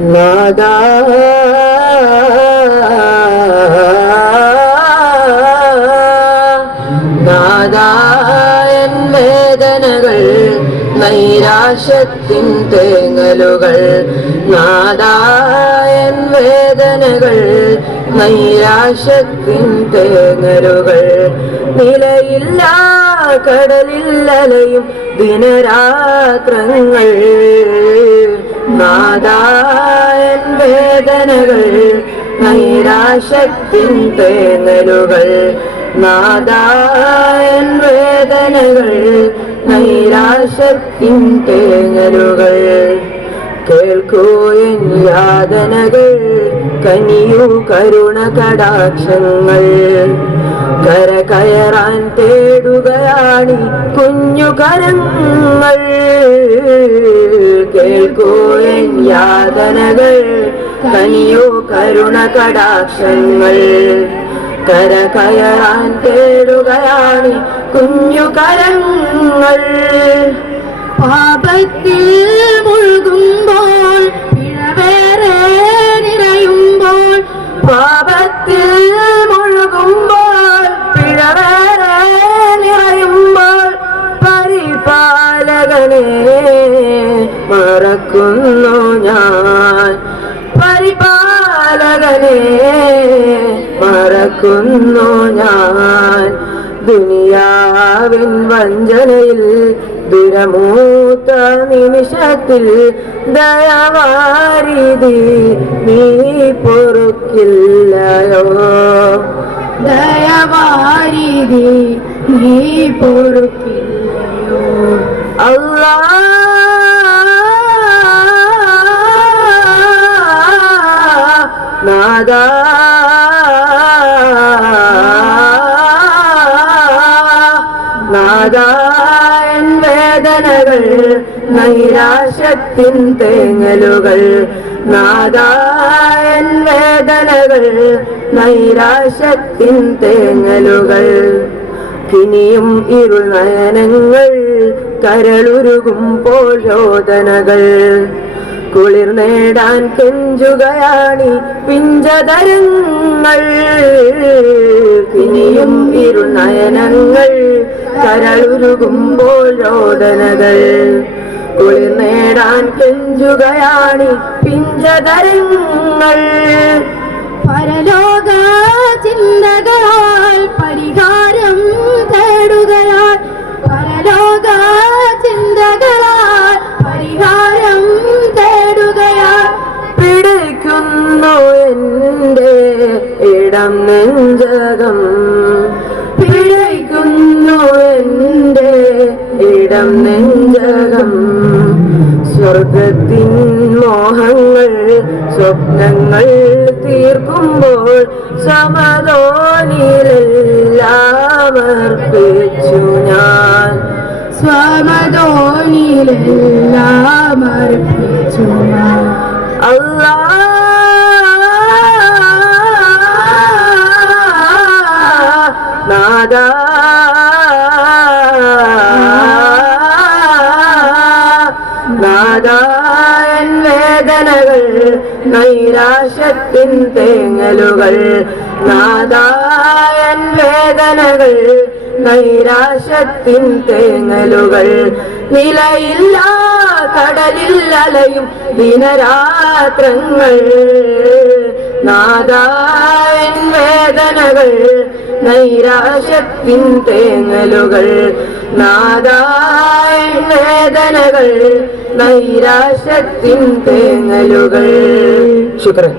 നാദാ. നൈരാശ്യത്തിൻ തേങ്ങലുകൾ. നാദായൻ വേദനകൾ നൈരാശത്തിൻ തേങ്ങലുകൾ. നിലയില്ല കടലിൽ ദിനരാത്രങ്ങൾ. വേദനകൾ നൈരാശക്തി തേനലുകൾ നാദായൻ വേദനകൾ നൈരാശക്തി തേനലുകൾ കേൾക്കൂ എൻ യാതനകൾ കനിയു കരുണ കടാക്ഷങ്ങൾ. കര കയറാൻ തേടുകയാണി കുഞ്ഞു കരങ്ങൾ. കേൾക്കൂ എൻ യാതനകൾ കനിയോ കരുണ കടാക്ഷങ്ങൾ. കര കയറാൻ തേടുകയാണ് കുഞ്ഞു കരങ്ങൾ. പാപത്തിൽ മറക്കുന്നു ഞാൻ. പരിപാലകനെ മറക്കുന്നു ഞാൻ. ദുനിയാവിൻ വഞ്ചനയിൽ ദുരമൂത്ത നിമിഷത്തിൽ ദയവാരിതി നീ പൊറുക്കില്ലയോ? ദയവാരിതി നീ പൊറുക്കില്ലയോ? അല്ലാ നാദാ. വേദനകൾ നൈരാശത്തിൻ തേങ്ങലുകൾ. നാഗായൻ വേദനകൾ നൈരാശത്തിൻ തേങ്ങലുകൾ. ിയും ഇരുൾ നയനങ്ങൾ പോഷോധനകൾ. കുളിർ നേടാൻ കെഞ്ചുകയാണി പിഞ്ചതരങ്ങൾ. ഇനിയും ഇരു നയനങ്ങൾ കരളുരുകുമ്പോൾ രോദനകൾ കുളിർ നേടാൻ കെഞ്ചുകയാണി പിഞ്ചതരങ്ങൾ. പരലോക നെഞ്ചകം പിടിക്കുന്നു എന്റെ ഇടം നെഞ്ചകം സ്വർഗത്തിൻ മോഹങ്ങൾ സ്വപ്നങ്ങൾ തീർക്കുമ്പോൾ സമതോനിലെല്ലാം അർപ്പിച്ചു ഞാൻ അർപ്പിച്ചു ഞാൻ. നാദാ നാദായൻ വേദനകൾ നൈരാശ്യത്തിൻ തേങ്ങലുകൾ. നാദായൻ വേദനകൾ നൈരാശത്തിൻ തേങ്ങലുകൾ. നിലയില്ല കടലിൽ അലയും ദിനരാത്രങ്ങൾ. നാദായൻ വേദനകൾ നൈരാശ്യത്തിൻ തേങ്ങലുകൾ നാദായ വേദനകൾ നൈരാശ്യത്തിൻ തേങ്ങലുകൾ. ശുക്രൻ.